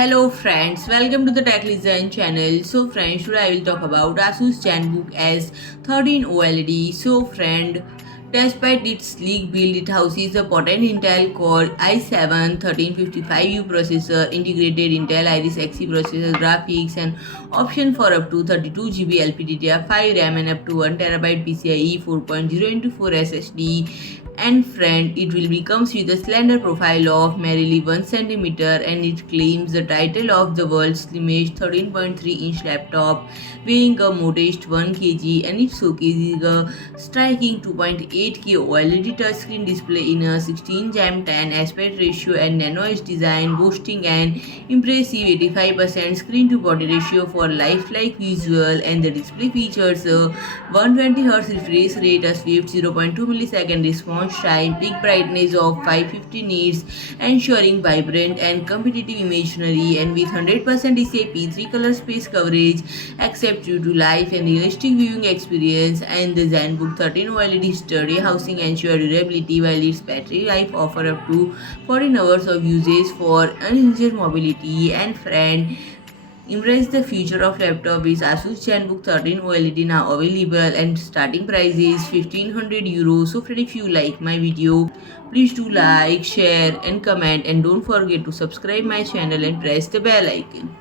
Hello friends, welcome to the Tech Design channel. So friends, today I will talk about ASUS Zenbook S 13 OLED. So friend, despite its sleek build, it houses a potent Intel Core i7-1355U processor, integrated Intel Iris Xe processor graphics, and option for up to 32 GB LPDDR5 RAM and up to 1 TB PCIe 4.0x4 SSD. And friend, it will be comes with a slender profile of merely 1 centimeter, and it claims the title of the world's slimmest 13.3-inch laptop, weighing a modest 1 kg, and it showcases a striking 2.8K OLED touchscreen display in a 16:10 aspect ratio and NanoEdge design, boasting an impressive 85% screen to body ratio for lifelike visual, and the display features a 120Hz refresh rate, a swift 0.2 millisecond response time, peak brightness of 550 nits, ensuring vibrant and competitive imagery, and with 100% DCI-P3 color space coverage, except due to life and realistic viewing experience. And the Zenbook 13 OLED sturdy housing ensure durability, while its battery life offer up to 14 hours of usage for unhindered mobility. And friend, embrace the future of laptop with ASUS Zenbook 13 OLED now available, and starting price is 1500 euros. So friend, if you like my video, please do like, share and comment, and don't forget to subscribe my channel and press the bell icon.